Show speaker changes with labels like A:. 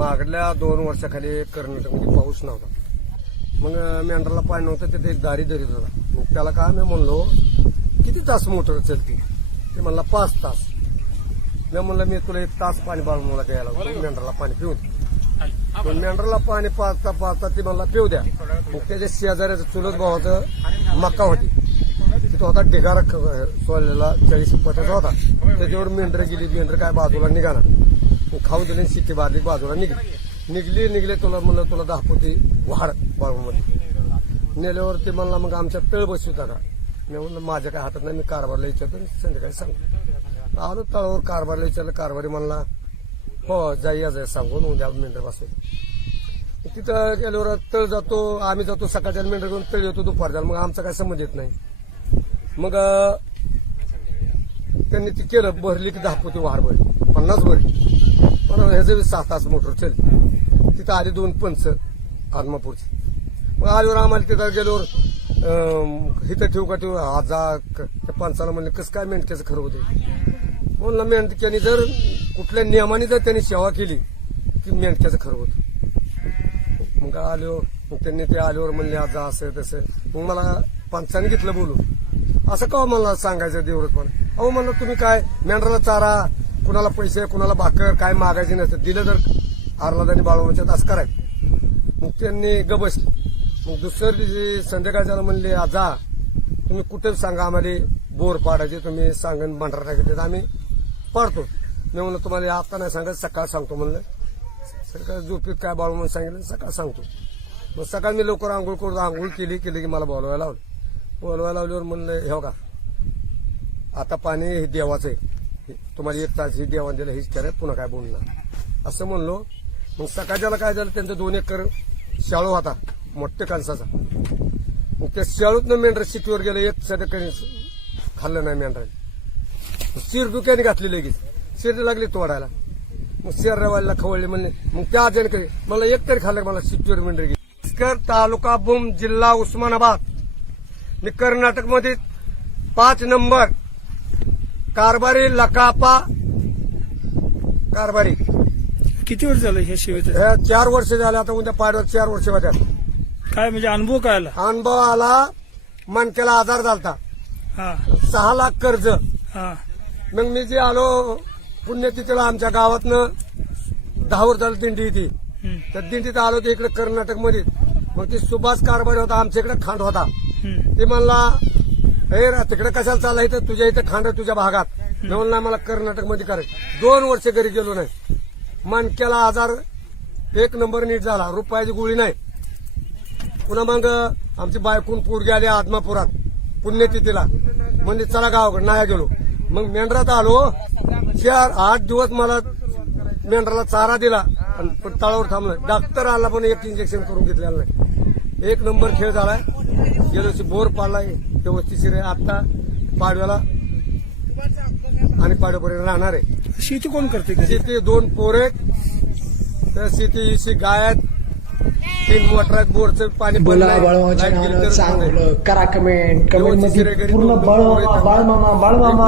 A: मागल्या दोन वर्षाखाली कर्नाटकमध्ये पाऊस नव्हता. मग मेंढराला पाणी नव्हतं तिथे एक दारी दरीत होता. मग त्याला काय मी म्हणलो किती तास मोटर चलते ते म्हणला पाच तास. मी म्हणलं मी तुला एक तास पाणी बाळून मला द्यायला मेंढराला पाणी पिऊन. पण मेंढराला पाणी पाचता पाचता ती मला पिऊ द्या. मग त्याच्या शेजाऱ्याचं चुलत भावाचं मक्का होती. तिथं होता ढिगारा सोललेला चाळीस पटाचा होता. त्याच्यावर मेंढर गेली मेंढर काय बाजूला निघाला. खाऊन खाऊ दिली शिट्टी बाजली बाजूला निघली. निघली निघले तुला म्हणलं तुला दहा पोती वाढ बाळूमध्ये. नेल्यावर ते म्हणला मग आमच्या तळ बसू का मी म्हणलं माझ्या काय हातात नाही मी कारभारला विचारतो संध्याकाळी सांगतो आलो तळावर कारभारला विचारलं कारभारी म्हणला हो जाई या जाय सांगून उद्या मेंढर बसू तिथं गेल्यावर तळ जातो आम्ही जातो सकाळच्या मेंढर घेऊन तळ येतो दुपार मग आमचा काय संबंध येत नाही. मग त्यांनी ते केलं भरली की दहा पोती वाढ भरली. पन्नास भरली. पण ह्याचं सहा तास मोटर चल. तिथं आली दोन पंच आदमापूरची. मग आल्यावर आम्हाला तिथं गेल्यावर इथं ठेवू का ठेवू आजा त्या पंचाला म्हणले कसं काय मेंढक्याचं खरं होतं म्हणलं मेंढक्याने जर कुठल्या नियमाने जर त्यांनी सेवा केली की मेंढक्याचं खरं होतं. मग आलो मग त्यांनी ते आल्यावर म्हणले आज असं तसं. मग मला पंचाने घेतलं बोलून. असं का मला सांगायचं देवरच पण अहो म्हणलं तुम्ही काय मेंढराला चारा कुणाला पैसे कुणाला भाकर काय मागायचे नसतं. दिलं तर आरलादानी बाळवण्याच्यात असं करायचं मग त्यांनी ग बसली मग दुसऱ्या दिवशी संध्याकाळच्याला म्हणले आजा तुम्ही कुठे सांगा आम्हाला बोर पाडायचे तुम्ही सांगून भांडारा टाकायचे तर आम्ही पाडतो. मी म्हणलं तुम्हाला आता नाही सांगत सकाळ सांगतो. म्हणलं सकाळ झोपीत काय बाळू म्हणून सांगितलं सकाळ सांगतो. मग सकाळ मी लवकर आंघोळ करून आंघोळ केली केली की मला बोलवायला लावलं. बोलवायला लावल्यावर म्हणलं हे का आता पाणी हे देवाचं आहे. तुम्हाला एक तास ही देवान दिलं हेच करत पुन्हा काय बोलणार? असं म्हणलो. मग सकाळच्याला काय झालं त्यांचं दोन एकर शाळू होता मोठ्या कणसाचा. मग त्या शाळूतनं मेंढर शिटीवर गेलं एक सध्या कधी खाल्लं नाही मेंढरा शिर दुक्याने घातली लगेच. शिर लागली तोडायला. मग शरीरावाला खवळले म्हणले मग त्या आजन मला एक तरी खाल्लं मला शिटीवर मेंढर गेली. तालुका बुम जिल्हा उस्मानाबाद. मी कर्नाटकमध्ये पाच नंबर कारभारी लकापा. कारभारी.
B: किती वर्ष झालं ह्या शिवेचं
A: ह्या चार वर्ष झाले आता उद्या पाडवर चार वर्ष होत्या
B: काय म्हणजे अनुभव काय आला?
A: अनुभव आला मणक्याला आजार झालता.
B: हा.
A: सहा लाख कर्ज.
B: हा.
A: मग मी जे आलो पुण्यतिथीला आमच्या गावातनं दहा वर्ष झालं दिंडी ती
B: हम्म,
A: त्या दिंडीत आलो ते इकडे कर्नाटकमध्ये मग ती सुभाष कारभारी होता आमच्या इकडे खांड होता.
B: हम्म.
A: ते म्हणला हे रा, तिकडे कशाला चालला इथं? तुझ्या इथं खांड तुझ्या भागात. मी नाही मला कर्नाटकमध्ये करायचं दोन वर्ष घरी गेलो नाही. मणक्याला आजार एक नंबर नीट झाला. रुपयाची गोळी नाही. पुन्हा मग आमची बायकून पोरगी आली आदमापुरात. पुण्यतिथीला. म्हणजे चला गावाकडे नाही गेलो. मग मेंढरात आलो. चार आठ दिवस मला मेंढराला चारा दिला. आणि पण तळावर थांबलं. डॉक्टर आला पण एक इंजेक्शन करून घेतलेलं नाही. एक नंबर खेळ झालाय. गेल्या वर्षी बोर पाडलाय व्यवस्थिशीर आहे आता पाडव्याला आणि पाडव्यापर्यंत राहणार आहे.
B: शेती कोण करते
A: शेती दोन पोरे तर शेती इशी गाय आहेत. तीन मोटर आहेत बोरचं पाणी
C: बोला करा कमेंट कमेंट
A: व्यवस्थित
C: पूर्ण बाळमामा